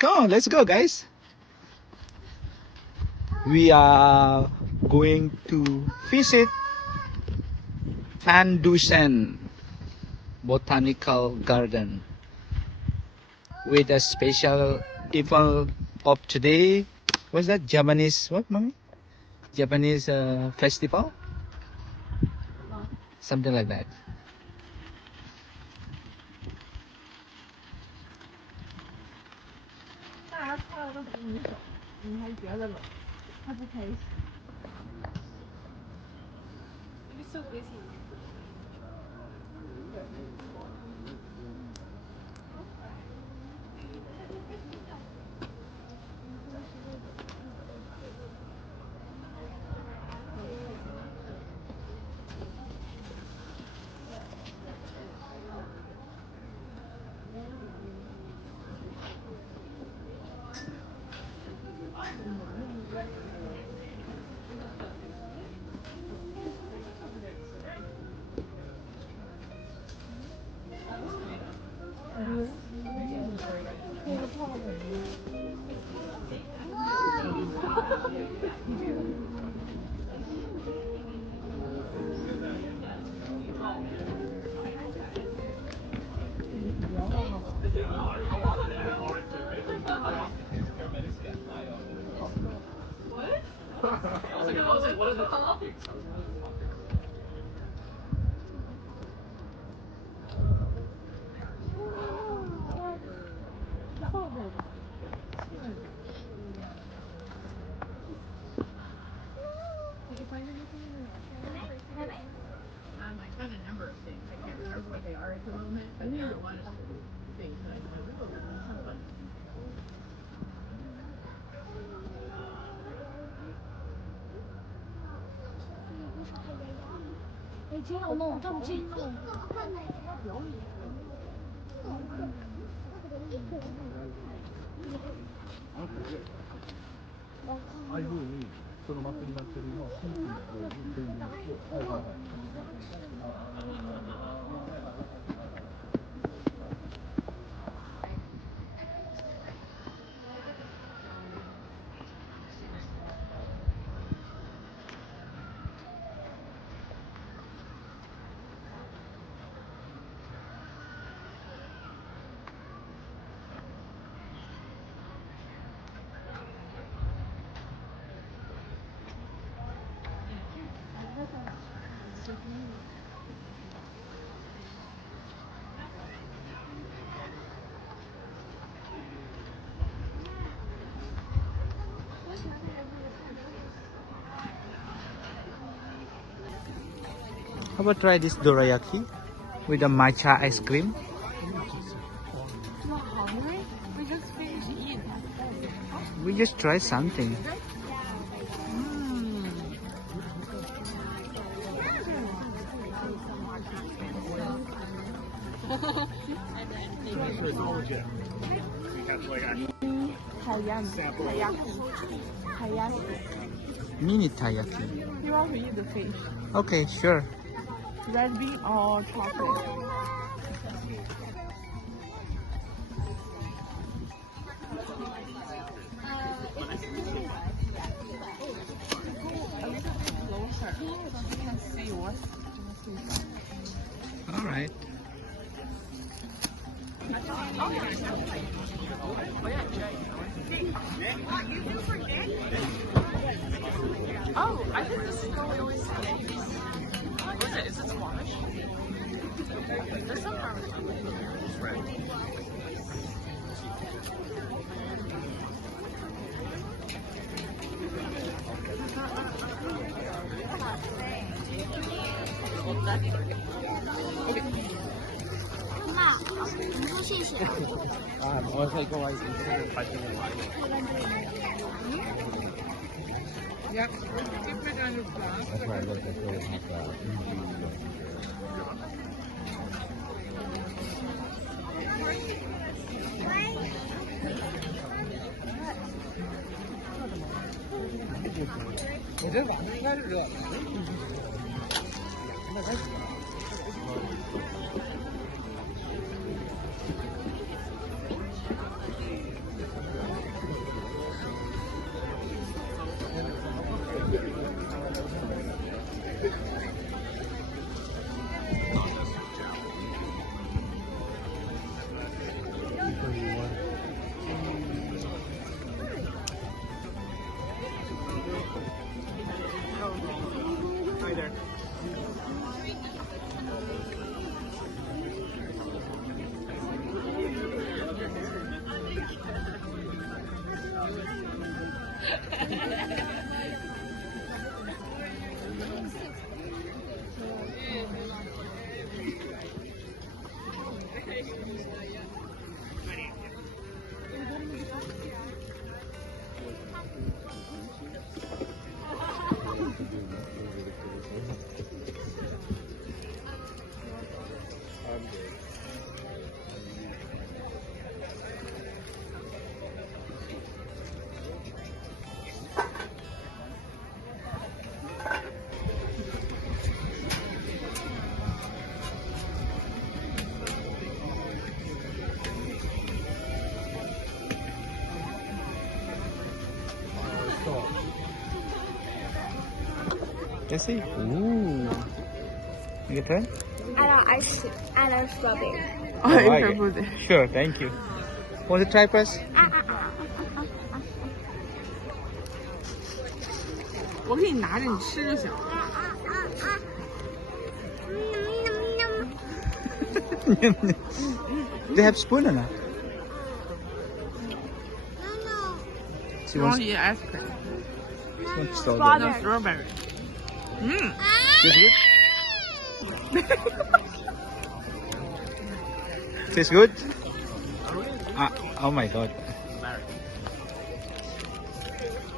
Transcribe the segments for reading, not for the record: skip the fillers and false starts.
Come on, let's go, guys. We are going to visit Van Dusen Botanical Garden with a special event of today. What's that? Japanese what, mommy? Japanese festival? Something like that. I found a number of things. I can't remember what they are at the moment, but there are a lot of things that I thought, oh, that sounds fun. How about try this dorayaki with the matcha ice cream? Not hungry? We just finished eating. We just try something. Mini taiyaki. You want to eat the fish? Okay, sure. Red bean or chocolate? Closer so you can see what's All right. Oh, I think this is what we always say. What is it? Is it squash? There's some Yep. Keep it on your glass. That's right, look, that's really hot dog. Let's see. Ooh. You can try? I love strawberry. Oh, okay. Sure, thank you. Want to try first? 我给你拿着，你吃就行。 They have spoon or not? She You want wants, to eat ice cream? she wants strawberry. No strawberry. Mmm. Tastes good? Tastes good? Oh my god.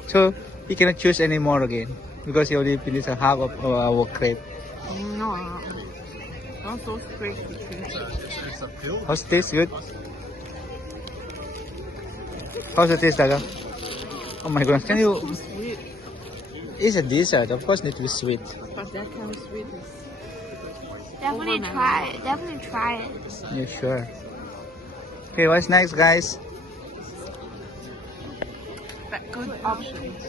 So, you cannot choose any more again because you only finished a half of our crepe. No. I'm so sweet to choose. How's it taste? Good? How's it taste, Daga? Oh my goodness, can you... Too sweet. It's a dessert, of course need to be sweet. But that kind of sweetness. Definitely try it. Definitely try it. Yeah, sure. Okay, what's next, guys? But good options.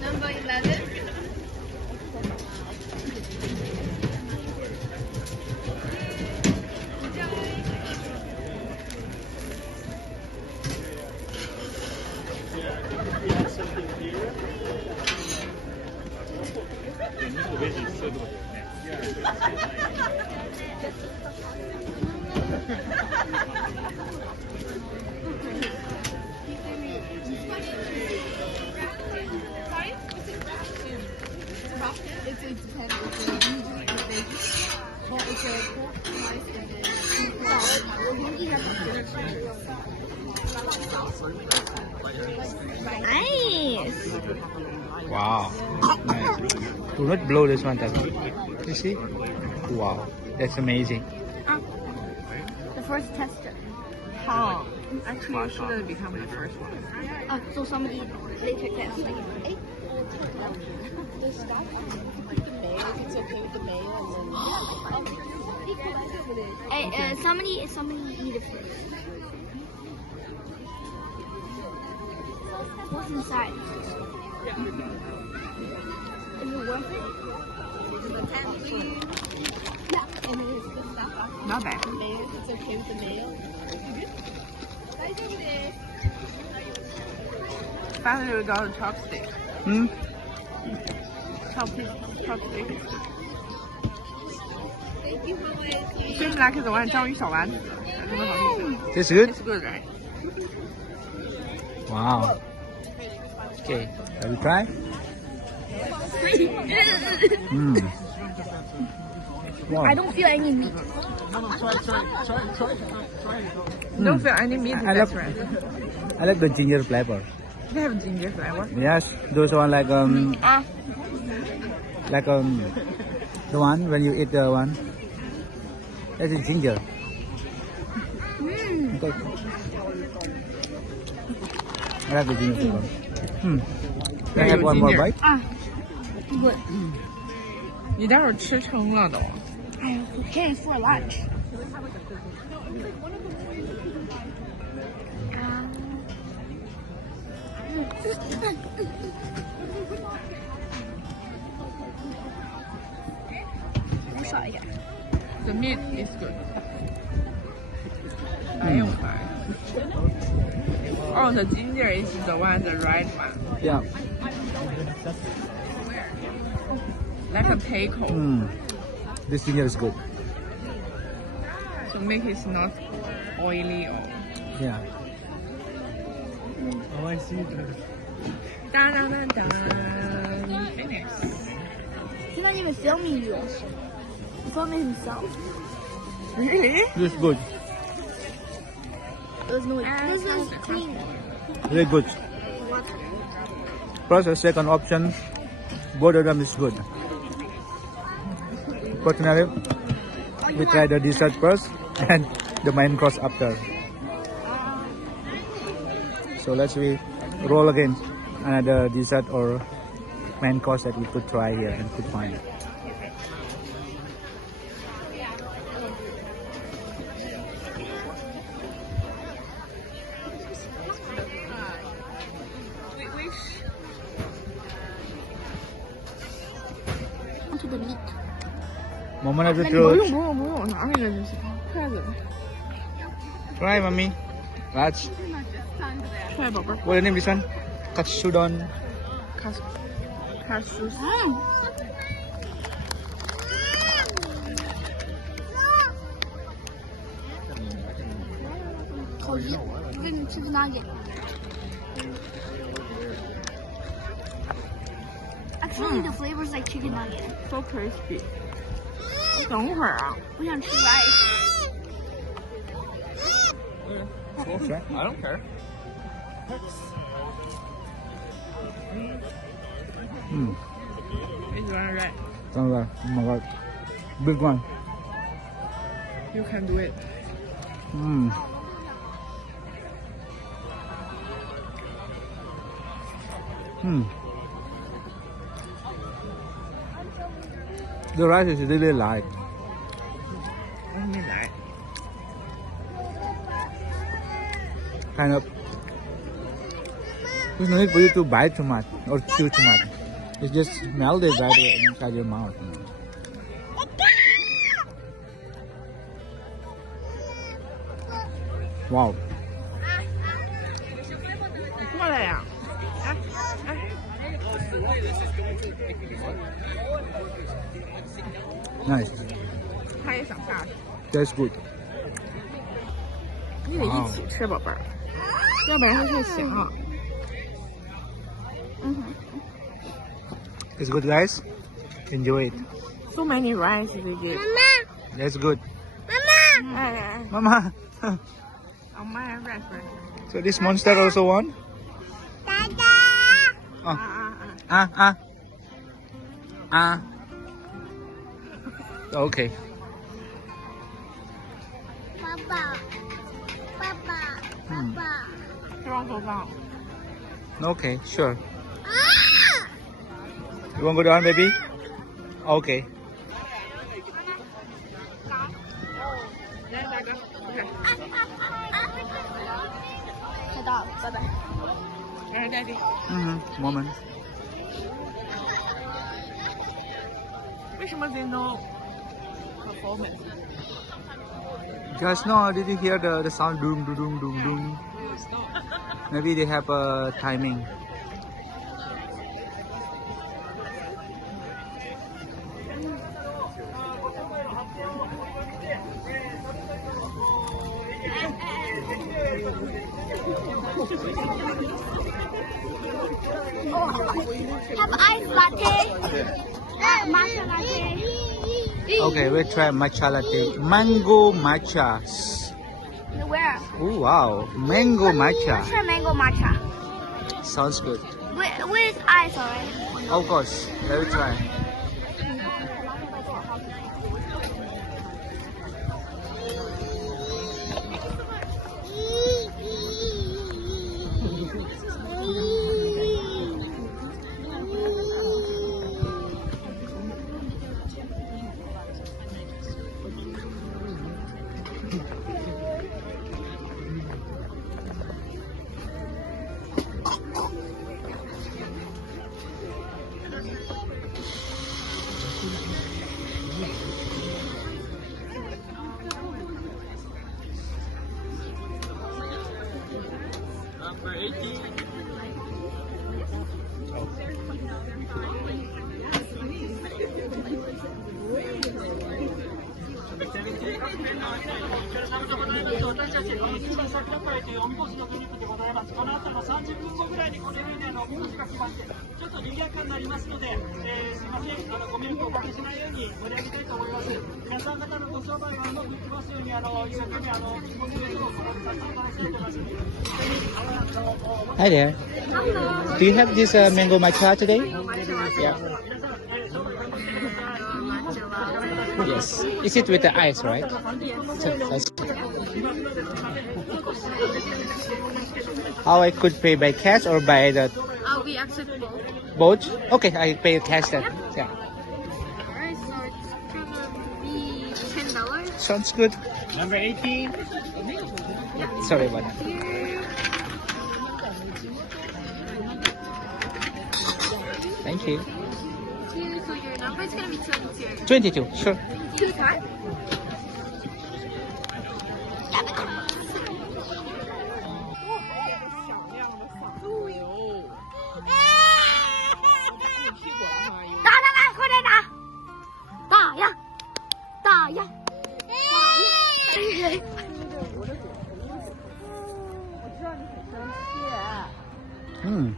Number 11. Nice. Wow. Nice. Do not blow this one, Daga. You see? Wow. That's amazing. The first tester. How? Actually, you shouldn't become the first one. So somebody later test. Somebody eat it first. What's inside? Is it worth it? Yeah, and it is good stuff. Not bad. It's okay with the mayo. Finally, we got a chopstick. Hmm? Chopstick. Seems like the one 章鱼小丸子，真的好吃。 Tastes good? It's good, right? Wow. Okay, shall we try? Wow. I don't feel any meat. Don't feel any meat in I this love- one. I like the ginger flavor. They have ginger flavor. Yes, those one like the one when you eat the one. That is ginger. Okay. I like the ginger flavor. Can I have one more Ginger. bite? 你待会儿吃撑了都。 Who cares for lunch? The meat is good. 没有白。Oh, the ginger is the one, the red one, Yeah. like a taco. This ginger is good. To make it not oily or. Yeah. Oh, I see. Dun, dun, dun, dun. Finish. He's not even filming you. He's filming himself. Really? This is good. There's no. This is clean. Very good. What? Plus the second option, both of them is good. Personally, we try the dessert first and the main course after. So let's roll again another dessert or main course that we could try here and could find. Onto the meat. Moment of the 不 truth. 用，我拿那个就是筷子。 Try, mommy. Raj. 快，宝贝儿。 What the name this one? Katsudon. 卡苏。讨厌，我给你吃个 nugget。Actually, the flavor is like chicken nugget. So crispy。等会儿啊。我想吃 rice. Try. I don't care. It's one right. Oh my god. Big one. You can do it. The rice is really light. 我没来。 Kind of. There's no need for you to bite too much or chew too much. It's just melted right inside your mouth. Wow. 过来呀！哎哎。 Nice. 他也想下去。 That's good. 你得一起吃，宝贝儿，要不然会太咸了。 It's good, guys. Enjoy it. So many rice we did. That's good. 哎哎， Mama. 我妈 rice rice。 So this monster also won? 啊 Oh. 啊啊！ Okay. 爸爸，爸爸，爸爸。希望做到。 Okay, sure. You want to go down, baby? Okay. 来，大哥，OK。知道了，拜拜。来，Daddy。 Moment. 为什么 they know performance？ Just now, did you hear the sound? Doom, doom, doom, doom, doom. Maybe they have a timing. Have ice latte. Matcha latte. Okay, we'll try matcha latte. Mango matchas. Where? Oh wow, mango matcha. Let's try mango matcha. Sounds good. With ice already. Of course, let me try. Hi there. Do you have this mango matcha today? Yeah. Yes. Is it with the ice, right? How I could pay by cash or by the We accept both. boat? Okay, I pay cash then. Yeah. Alright, so it's gonna be $10. Sounds good. Number 18. Sorry about that. Thank you. So your number is gonna be 22. 22, sure. 2 times? Hmm.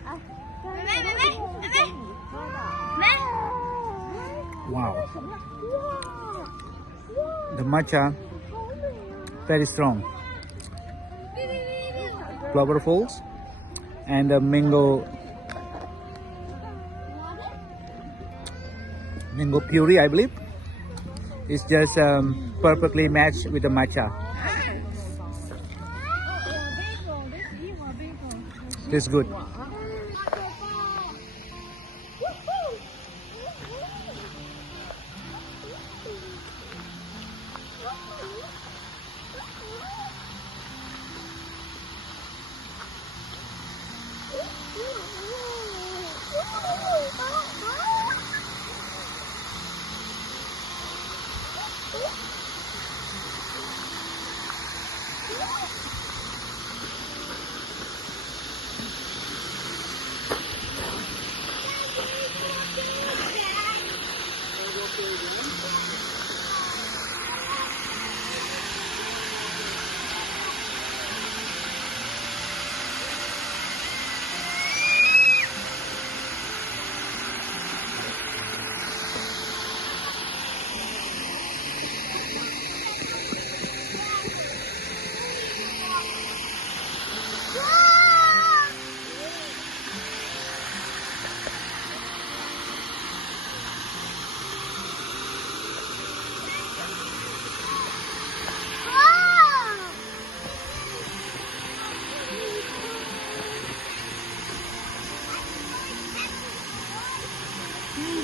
Wow. The matcha, very strong. Flavorful. And the mango puree, I believe. It's just perfectly matched with the matcha. It's good.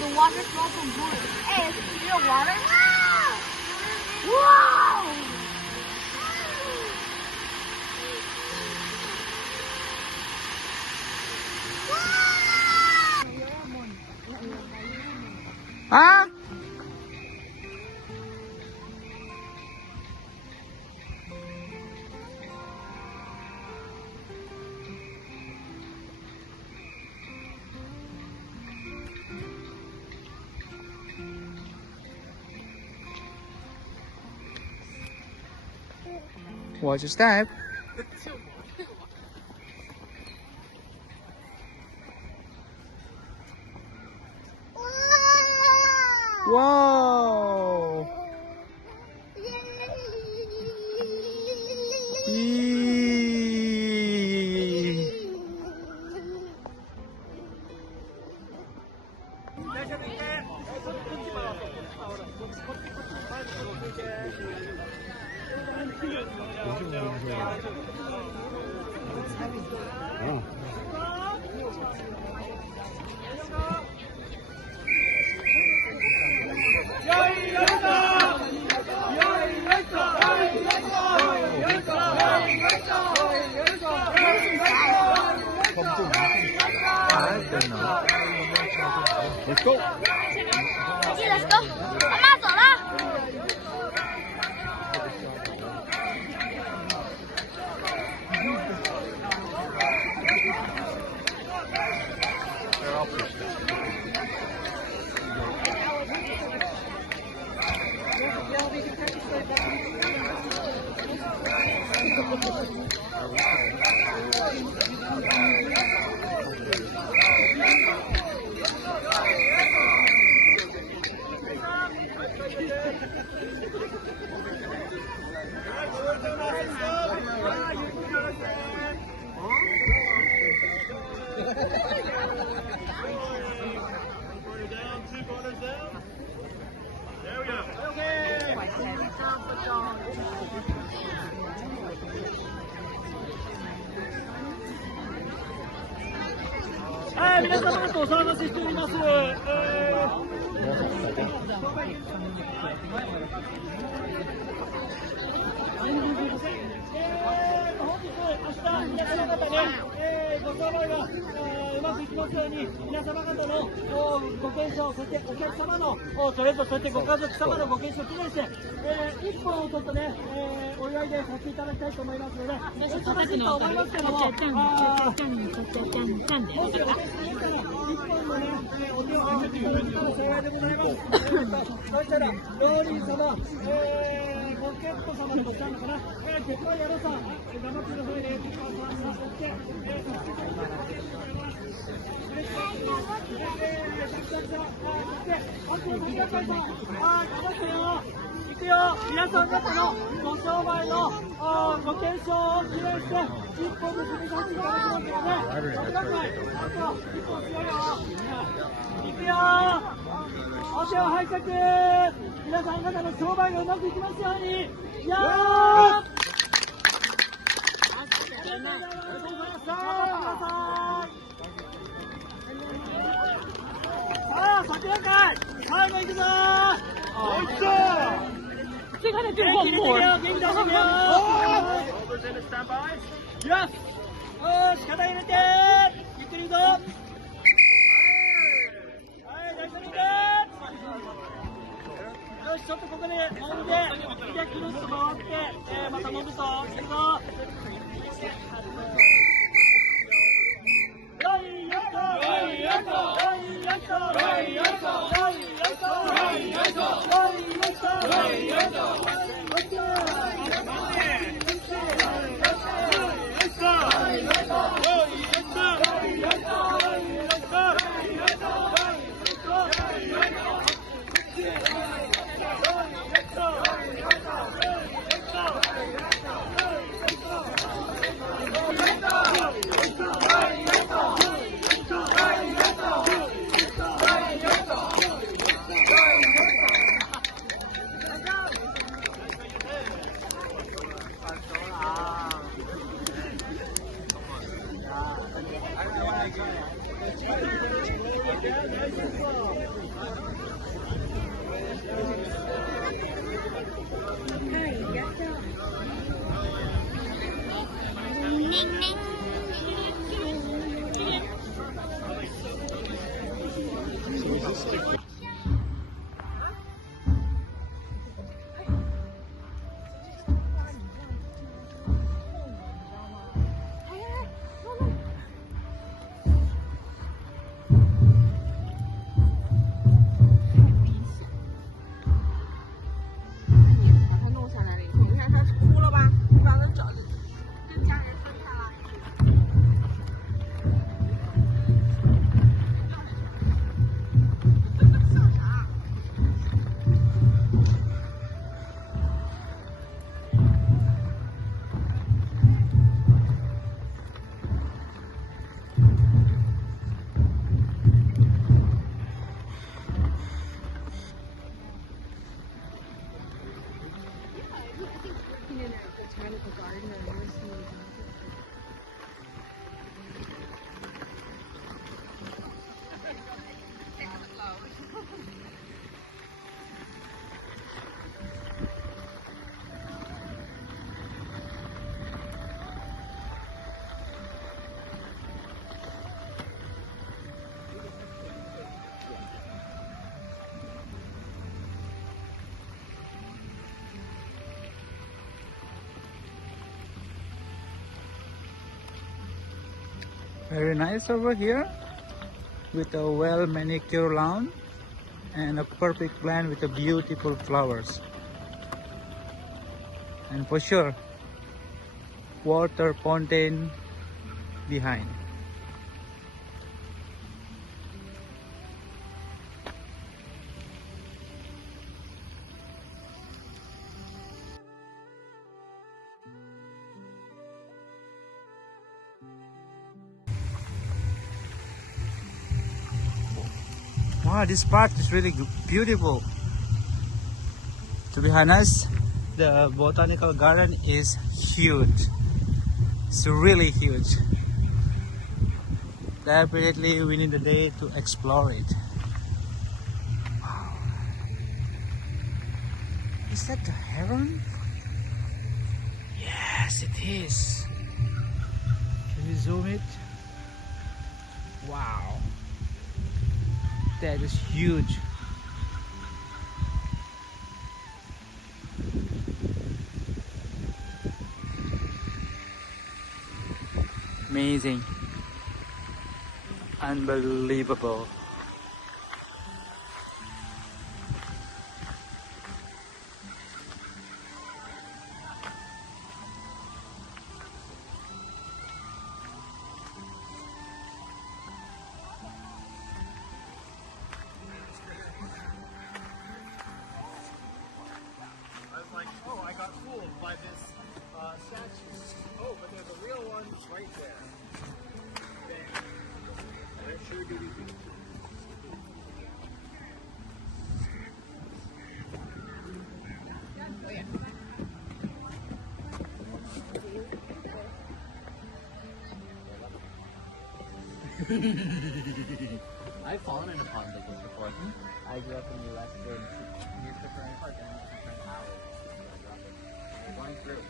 The water smells so good. Hey, is it real water? Wow! Huh? Watch your step. Whoa! Eee. Let's go. ，Let's go，妈妈走了。はい、皆様とお騒がせしております。本日、明日、皆様方ね、ご商売がうまくいきますように、皆様方のご健勝、そしてお客様のそれぞれ、そしてご家族様のご健勝を記念して、一本をちょっとね、お祝いでさせていただきたいと思いますので、忙しいと思いますけども、もしよろしいたら、一本のね、お手を合わせていただけたら幸いでございます。そしたら、ローリー様、ご結婚様でございますかな、結婚やろうさん、頑張ってくださいね、結婚さん、そして、行くよ、皆さん方のご商売のご健勝を記念して一本で締めさせていただきますので、ください。あと一本強いよ。行くよ。お手を拝借。皆さん方の商売がうまくいきますように。よー。さあ、桜会、最後行くぞー。They're gonna do one more. Yes! よし、肩入れてゆっくりどうぞ。はい、大丈夫です。よし、ちょっとここで揉んで、で、くるっと回って、また揉むと、いくぞ。よいよっと、よいよっと、よいよっと、よいよっと、よいよっと、よいよっと、よいよっと、よいよっと。Very nice over here with a well manicured lawn and a perfect blend with the beautiful flowers. And for sure, water fountain behind. Wow, this part is really beautiful. To be honest, the botanical garden is huge. It's really huge. Definitely we need a day to explore it. Wow. Is that the heron? Yes, it is. Can you zoom it? Wow. That is huge. Amazing. Unbelievable. I was like, oh, I got fooled by this statue. Oh, but there's a real one right there. Bam. Where sure do we be? I've fallen in a pond like this before. I grew up in the US near Tipperary Park and I went to Tipperary Hours. Going through.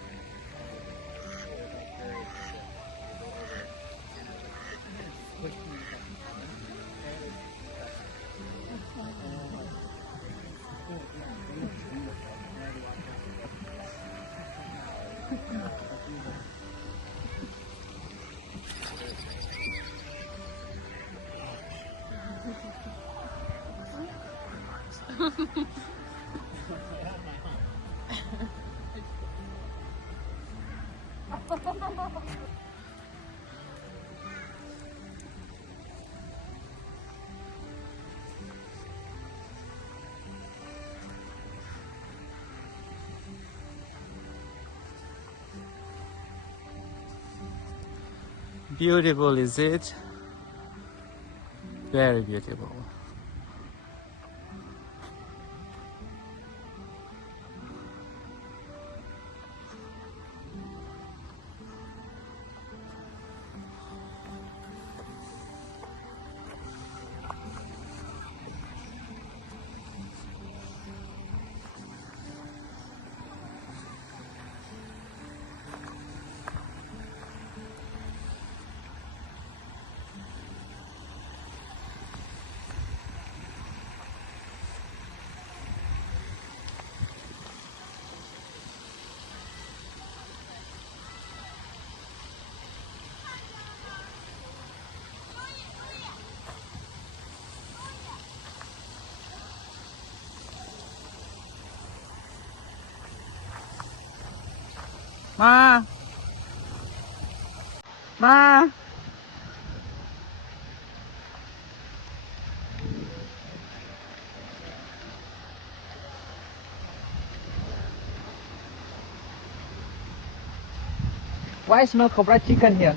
Beautiful, is it? Very beautiful. Ma! Ma! Why smell cobra chicken here?